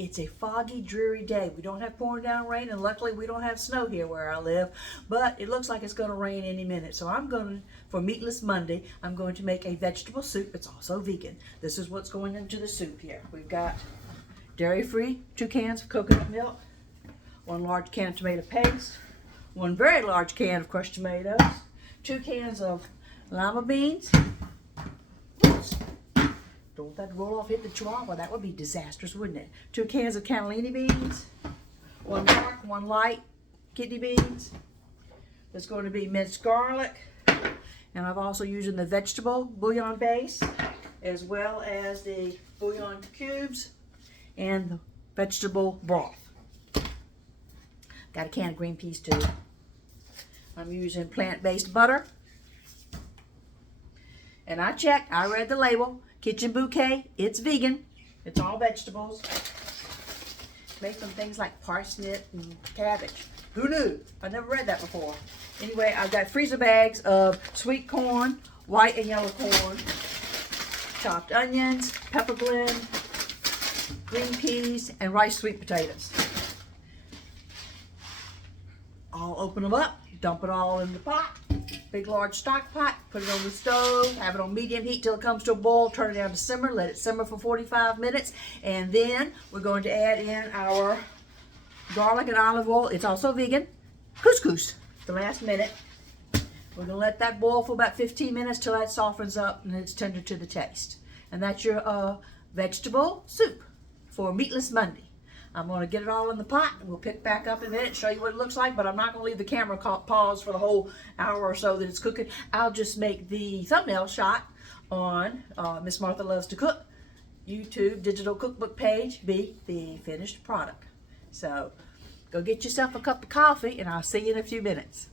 It's a foggy, dreary day. We don't have pouring down rain, and luckily we don't have snow here where I live, but it looks like it's going to rain any minute. So for Meatless Monday, I'm going to make a vegetable soup. It's also vegan. This is what's going into the soup here. We've got dairy-free 2 cans of coconut milk, 1 large can of tomato paste, 1 very large can of crushed tomatoes, 2 cans of lima beans. Oops. Don't let that roll off hit the chihuahua. That would be disastrous, wouldn't it? 2 cans of cannellini beans, 1 dark, 1 light kidney beans. There's going to be minced garlic, and I've also using the vegetable bouillon base, as well as the bouillon cubes and the vegetable broth. Got a can of green peas too. I'm using plant-based butter. And I checked, I read the label. Kitchen Bouquet, it's vegan. It's all vegetables. Make from things like parsnip and cabbage. Who knew? I never read that before. Anyway, I've got freezer bags of sweet corn, white and yellow corn, chopped onions, pepper blend, green peas, and rice sweet potatoes. I'll open them up, dump it all in the pot. Big large stock pot, put it on the stove, have it on medium heat till it comes to a boil, turn it down to simmer, let it simmer for 45 minutes, and then we're going to add in our garlic and olive oil. It's also vegan. Couscous, the last minute. We're going to let that boil for about 15 minutes till that softens up and it's tender to the taste. And that's your vegetable soup for Meatless Monday. I'm going to get it all in the pot, and we'll pick back up in a minute and show you what it looks like, but I'm not going to leave the camera paused for the whole hour or so that it's cooking. I'll just make the thumbnail shot on Miss Martha Loves to Cook YouTube digital cookbook page be the finished product. So go get yourself a cup of coffee, and I'll see you in a few minutes.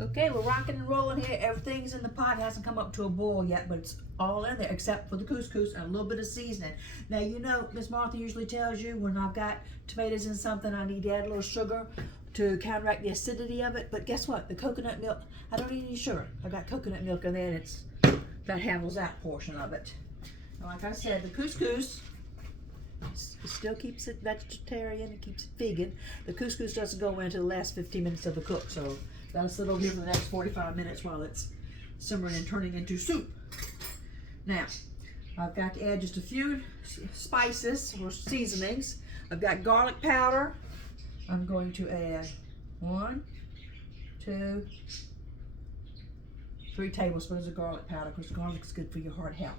Okay, we're rocking and rolling here. Everything's in the pot. It hasn't come up to a boil yet, but it's all in there except for the couscous and a little bit of seasoning. Now, you know, Miss Martha usually tells you when I've got tomatoes in something, I need to add a little sugar to counteract the acidity of it. But guess what? The coconut milk, I don't need any sugar. I got coconut milk in there, and that handles that portion of it. And like I said, the couscous it still keeps it vegetarian. It keeps it vegan. The couscous doesn't go into the last 15 minutes of the cook, so that'll sit over here for the next 45 minutes while it's simmering and turning into soup. Now, I've got to add just a few spices or seasonings. I've got garlic powder. I'm going to add 1, 2, 3 tablespoons of garlic powder, because garlic is good for your heart health.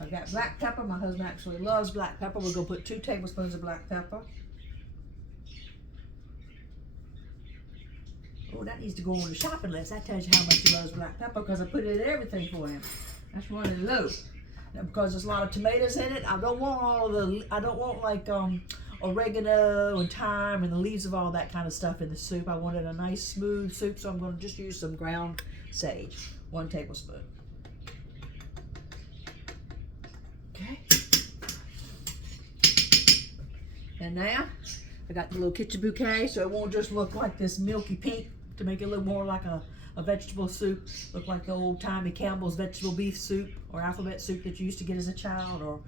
I've got black pepper. My husband actually loves black pepper. We're going to put 2 tablespoons of black pepper. Oh, that needs to go on the shopping list. That tells you how much he loves black pepper, because I put it in everything for him. That's running low. Now, because there's a lot of tomatoes in it, I don't want like oregano and thyme and the leaves of all that kind of stuff in the soup. I wanted a nice smooth soup, so I'm going to just use some ground sage, 1 tablespoon. Okay. And now I got the little kitchen bouquet, so it won't just look like this milky pink, to make it look more like a vegetable soup, look like the old timey Campbell's vegetable beef soup or alphabet soup that you used to get as a child, or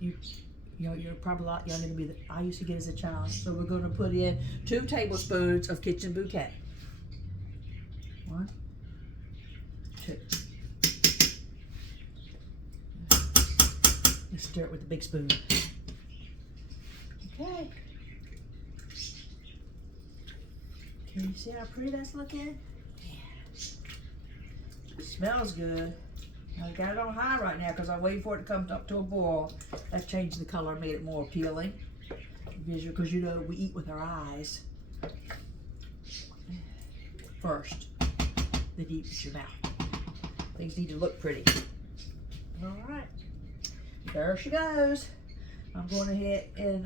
you know, you're probably a lot younger than me that I used to get as a child. So we're going to put in 2 tablespoons of kitchen bouquet. 1, 2. Let's stir it with the big spoon. Okay. Can you see how pretty that's looking? Yeah. It smells good. I got it on high right now because I'm waiting for it to come up to a boil. That changed the color, made it more appealing. Visual, because you know we eat with our eyes first, then eat with your mouth. Things need to look pretty. All right, there she goes. I'm going ahead and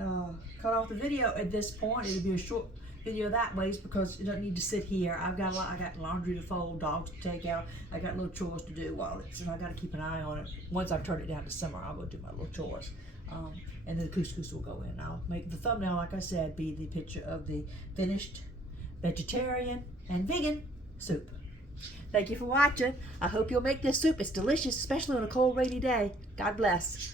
cut off the video at this point. It'll be a short video that way because it doesn't need to sit here. I got laundry to fold, dogs to take out. I got little chores to do while it's, and I got to keep an eye on it. Once I've turned it down to simmer, I'll go do my little chores. And then the couscous will go in. I'll make the thumbnail, like I said, be the picture of the finished vegetarian and vegan soup. Thank you for watching. I hope you'll make this soup. It's delicious, especially on a cold, rainy day. God bless.